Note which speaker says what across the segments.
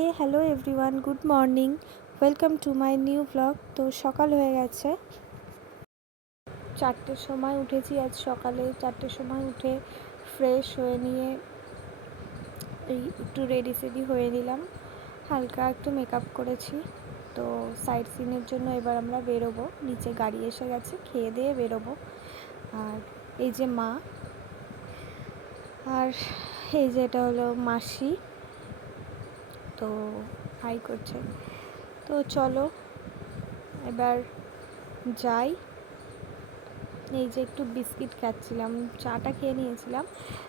Speaker 1: A hello everyone good morning welcome to my new blog তো সকাল হয়ে গেছে। চারটের সময় উঠেছি, আজ সকালে চারটের সময় উঠে ফ্রেশ হয়ে নিয়ে একটু রেডি সেডি হয়ে নিলাম। হালকা একটু মেকআপ করেছি। তো সাইড সিনের জন্য এবার আমরা বেরোবো। নিচে গাড়ি এসে গেছে, খেয়ে দিয়ে বেরোবো। আর এই যে মা। আর এই যে এটা হলো মাসি। তো হাই করছে তো চলো, এবার যাই। এই যে একটু বিস্কিট খাচ্ছিলাম, চাটা খেয়ে নিয়েছিলাম।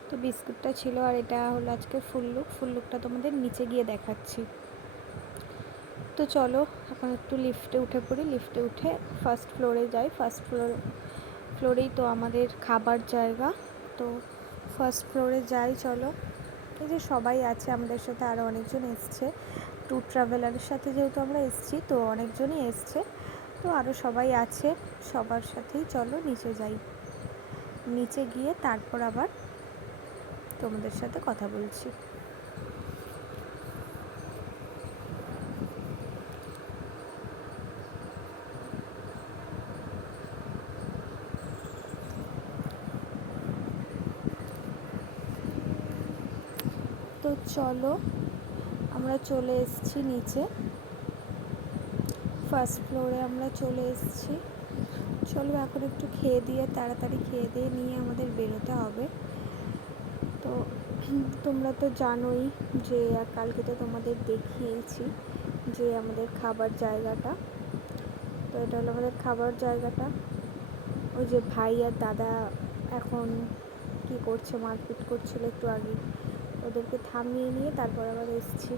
Speaker 1: তো বিস্কুটটা ছিল আর এটা হলো আজকে ফুল লুক। ফুল লুকটা তোমাদের নিচে গিয়ে দেখাচ্ছি। তো চলো, এখন একটু লিফটে উঠে পড়ি। লিফটে উঠে ফার্স্ট ফ্লোরে যাই। ফার্স্ট ফ্লোর ফ্লোরেই তো আমাদের খাবার জায়গা। তো ফার্স্ট ফ্লোরে যাই, চলো। এই যে সবাই আছে, আমাদের সাথে আরও অনেকজন এসছে। ট্যুর ট্রাভেলারের সাথে যেহেতু আমরা এসছি, তো অনেকজনই এসছে। তো আরও সবাই আছে, সবার সাথেই চলো নিচে যাই। নিচে গিয়ে তারপর আবার তোমাদের সাথে কথা বলছি তো চলো, আমরা চলে এসেছি নিচে। ফার্স্ট ফ্লোরে আমরা চলে এসেছি। চলো এখন একটু খেয়ে দিয়ে, তাড়াতাড়ি খেয়ে দিয়ে নিয়ে আমাদের বেরোতে হবে। তো, তোমরা তো জানোই যে কালকে তো তোমাদের দেখিয়েছি যে আমাদের খাবার জায়গাটা। তো এটা হলো আমাদের খাবার জায়গাটা। ওই যে ভাই আর দাদা এখন কি করছে, মারপিট করছিল একটু আগে ওদেরকে থামিয়ে নিয়ে তারপর আবার এসছি।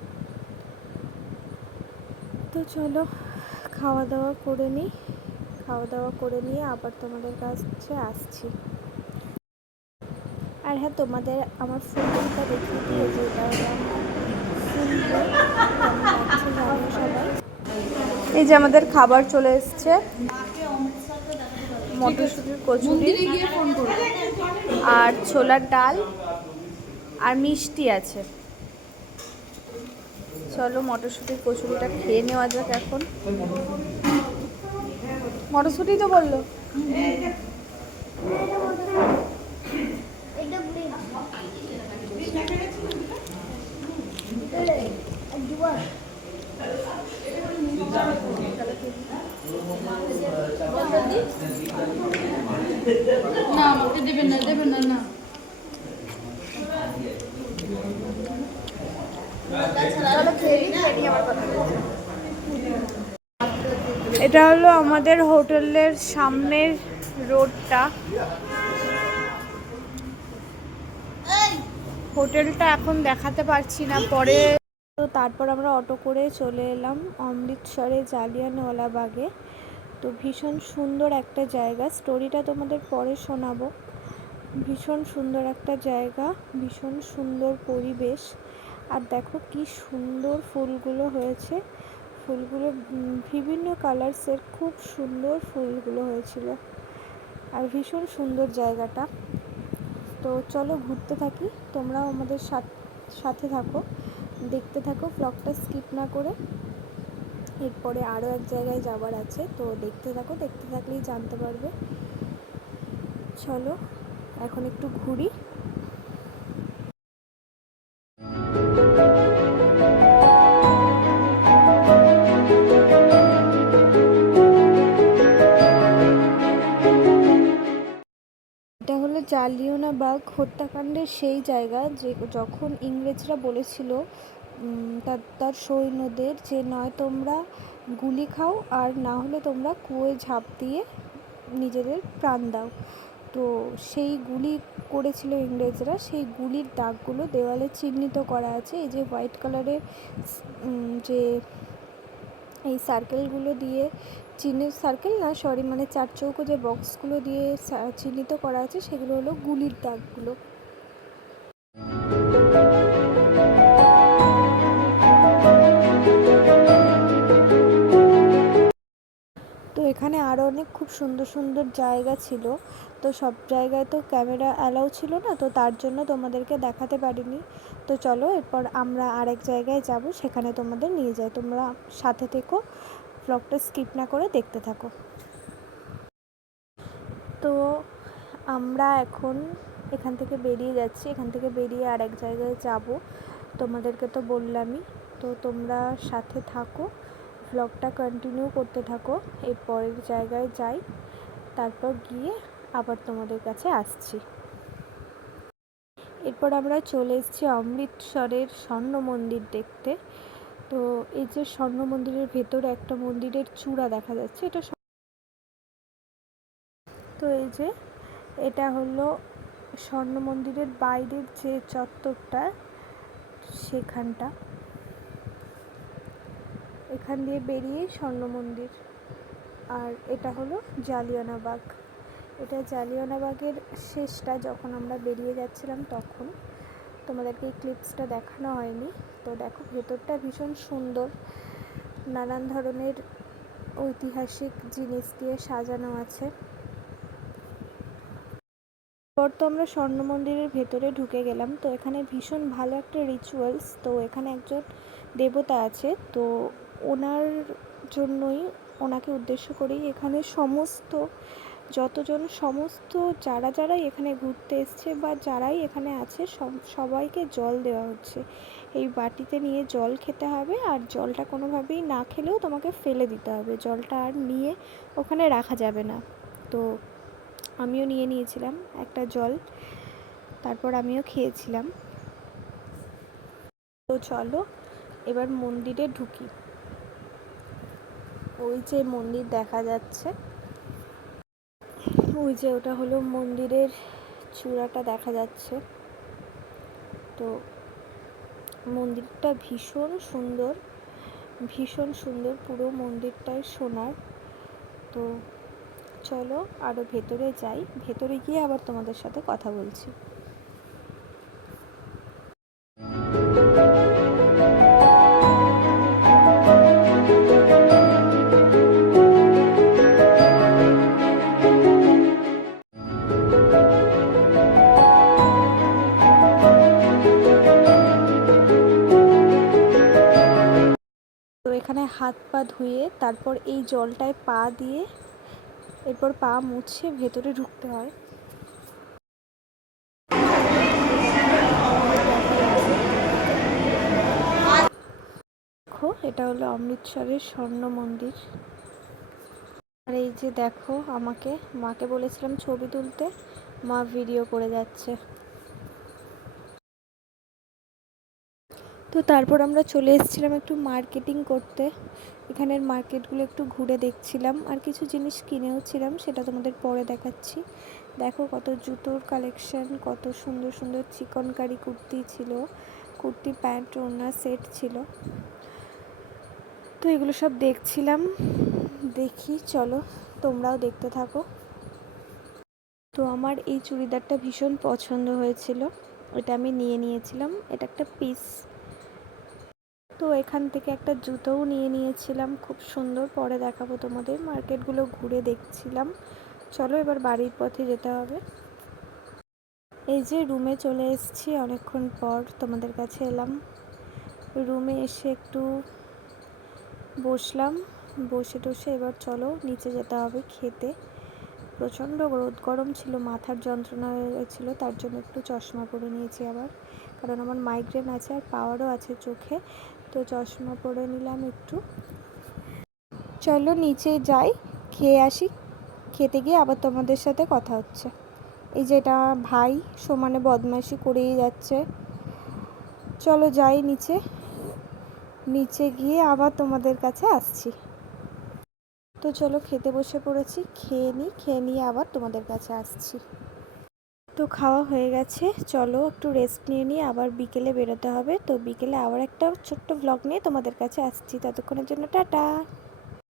Speaker 1: তো চলো খাওয়া দাওয়া করে নিই। খাওয়া দাওয়া করে নিয়ে আবার তোমাদের কাছে আসছি। আর হ্যাঁ তোমাদের আমার ফুলটা দেখিয়ে দিয়ে যে এই যে আমাদের খাবার চলে এসছে। মটরশুটির কচুরি। আর ছোলার ডাল। আর মিষ্টি আছে। চলো মটরশুঁটির কচুরিটা খেয়ে নেওয়া যাক এখন। মটরশুঁটি তো বলল। এটা হলো আমাদের হোটেলের সামনের রোডটা। হোটেলটা এখন দেখাতে পারছি না, পরে তো তারপর আমরা অটো করে চলে এলাম অমৃতসরে জালিয়ানওয়ালা বাগে। তো ভীষণ সুন্দর একটা জায়গা। স্টোরিটা তোমাদের পরে শোনাবো। ভীষণ সুন্দর একটা জায়গা, ভীষণ সুন্দর পরিবেশ। আর দেখো কি সুন্দর ফুলগুলো হয়েছে। ফুলগুলো বিভিন্ন কালার্সের খুব সুন্দর ফুলগুলো হয়েছিল। আর ভীষণ সুন্দর জায়গাটা। তো চলো ঘুরতে থাকি, তোমরাও আমাদের সাথে থাকো, দেখতে থাকো ব্লগটা স্কিপ না করে। এরপরে আরও এক জায়গায় যাবার আছে, তো দেখতে থাকো, দেখতে থাকলেই জানতে পারবে। চলো, এখন একটু ঘুরি। জালিয়ানওয়ালাবাগ হত্যাকাণ্ডের সেই জায়গা যে যখন ইংরেজরা বলেছিল তার সৈন্যদের যে নয় তোমরা গুলি খাও আর না হলে তোমরা কুয়োয় ঝাঁপ দিয়ে নিজেদের প্রাণ দাও। তো সেই গুলি করেছিল ইংরেজরা, সেই গুলির দাগগুলো দেওয়ালে চিহ্নিত করা আছে। এই যে হোয়াইট কালারের যে এই সার্কেলগুলো দিয়ে চিহ্নিত সার্কেল না সরি মানে চার চৌকো যে বক্সগুলো দিয়ে চিহ্নিত করা আছে, সেগুলো হলো গুলির দাগগুলো। এখানে আরও অনেক খুব সুন্দর সুন্দর জায়গা ছিল। তো সব জায়গায় তো ক্যামেরা অ্যালাউ ছিল না, তো তার জন্য তোমাদেরকে দেখাতে পারিনি। তো চলো এরপর আমরা আরেক জায়গায় যাব, সেখানে তোমাদের নিয়ে যাই। তোমরা সাথে থেকো ব্লগটা স্কিপ না করে দেখতে থাকো। তো আমরা এখন এখান থেকে বেরিয়ে যাচ্ছি। এখান থেকে বেরিয়ে আর এক জায়গায় যাব। তোমাদেরকে তো বললামই। তো তোমরা সাথে থাকো। ব্লগটা কন্টিনিউ করতে থাকো এর পরের জায়গায় যাই, তারপর গিয়ে আবার তোমাদের কাছে আসছি। এরপর আমরা চলে এসেছি অমৃতসরের স্বর্ণ মন্দির দেখতে। তো এই যে স্বর্ণ মন্দিরের ভেতরে একটা মন্দিরের চূড়া দেখা যাচ্ছে, এটা তো এই যে এটা হলো স্বর্ণ মন্দিরের বাইরের যে চত্বরটা, সেখানটা। এখান দিয়ে বেরিয়ে স্বর্ণ মন্দির। আর এটা হলো জালিয়ানাবাগ। এটা জালিয়ানাবাগের শেষটা যখন আমরা বেরিয়ে যাচ্ছিলাম তখন, তোমাদেরকে এই ক্লিপসটা দেখানো হয়নি। তো দেখো, ভেতরটা ভীষণ সুন্দর। নানান ধরনের ঐতিহাসিক জিনিস দিয়ে সাজানো আছে। পর তো আমরা স্বর্ণ মন্দিরের ভেতরে ঢুকে গেলাম। তো এখানে ভীষণ ভালো একটা রিচুয়ালস তো এখানে একজন দেবতা আছে। তো ওনার জন্যই, ওনাকে উদ্দেশ্য করেই এখানে সমস্ত, যতজন সমস্ত যারা যারাই এখানে ঘুরতে এসছে বা যারাই এখানে আছে, সব- সবাইকে জল দেওয়া হচ্ছে। এই বাটিতে নিয়ে জল খেতে হবে আর জলটা কোনোভাবেই না খেলেও তোমাকে ফেলে দিতে হবে। জলটা আর নিয়ে ওখানে রাখা যাবে না। তো আমিও নিয়ে নিয়েছিলাম একটা জল, তারপর আমিও খেয়েছিলাম। তো চলো, এবার মন্দিরে ঢুকি। ওই যে মন্দির দেখা যাচ্ছে। ওই যে ওটা হলো মন্দিরের চূড়াটা দেখা যাচ্ছে। তো মন্দিরটা ভীষণ সুন্দর ভীষণ সুন্দর পুরো মন্দিরটাই সোনার। তো চলো আরও ভেতরে যাই, ভেতরে গিয়ে আবার তোমাদের সাথে কথা বলছি। এখানে হাত পা ধুয়ে তারপর এই জলটায় পা দিয়ে এরপর পা মুছে ভেতরে ঢুকতে হয়। দেখো, এটা হলো অমৃতসরের স্বর্ণ মন্দির। আর এই যে দেখো, আমাকে, মাকে বলেছিলাম ছবি তুলতে, মা ভিডিও করে যাচ্ছে। তো তারপর আমরা চলে এসেছিলাম একটু মার্কেটিং করতে। এখানের মার্কেটগুলো একটু ঘুরে দেখছিলাম। আর কিছু জিনিস কিনেও ছিলাম, সেটা তোমাদের পরে দেখাচ্ছি। দেখো কত জুতোর কালেকশন কত সুন্দর সুন্দর চিকনকারি কুর্তি ছিল, কুর্তি প্যান্ট, ওড়না, সেট ছিল। তো এগুলো সব দেখছিলাম। দেখি, চলো, তোমরাও দেখতে থাকো। তো আমার এই চুড়িদারটা ভীষণ পছন্দ হয়েছিল। এটা আমি নিয়ে নিয়েছিলাম। এটা একটা পিস তো এখান থেকে একটা জুতোও নিয়ে নিয়েছিলাম, খুব সুন্দর। পরে দেখাবো তোমাদের। মার্কেটগুলো ঘুরে দেখছিলাম। চলো এবার বাড়ির পথে যেতে হবে। এই যে রুমে চলে এসেছি, অনেকক্ষণ পর তোমাদের কাছে এলাম। রুমে এসে একটু বসলাম। বসে টসে এবার চলো নিচে যেতে হবে খেতে। প্রচণ্ড রোদ, গরম ছিল, মাথার যন্ত্রণা হয়ে গেছিল তার জন্য একটু চশমা পরে নিয়েছি আবার। কারণ আমার মাইগ্রেন আছে আর পাওয়ারও আছে চোখে, তো চশমা পরে নিলাম একটু। চলো নিচে যাই, খেয়ে আসি, খেতে গিয়ে আবার তোমাদের সাথে কথা হচ্ছে। এই যে এটা ভাই সমানে বদমাইশি করেই যাচ্ছে। চলো যাই নিচে নিচে গিয়ে আবার তোমাদের কাছে আসছি। তো চলো খেতে বসে পড়েছি, খেয়ে নিই খেয়ে নিয়ে আবার তোমাদের কাছে আসছি। তো খাওয়া হয়ে গেছে। চলো একটু রেস্ট নিয়ে নিয়ে আবার বিকেলে বেরোতে হবে। তো বিকেলে আবার একটা ছোট্ট ব্লগ নিয়ে তোমাদের কাছে আসছি। ততক্ষণের জন্য টাটা।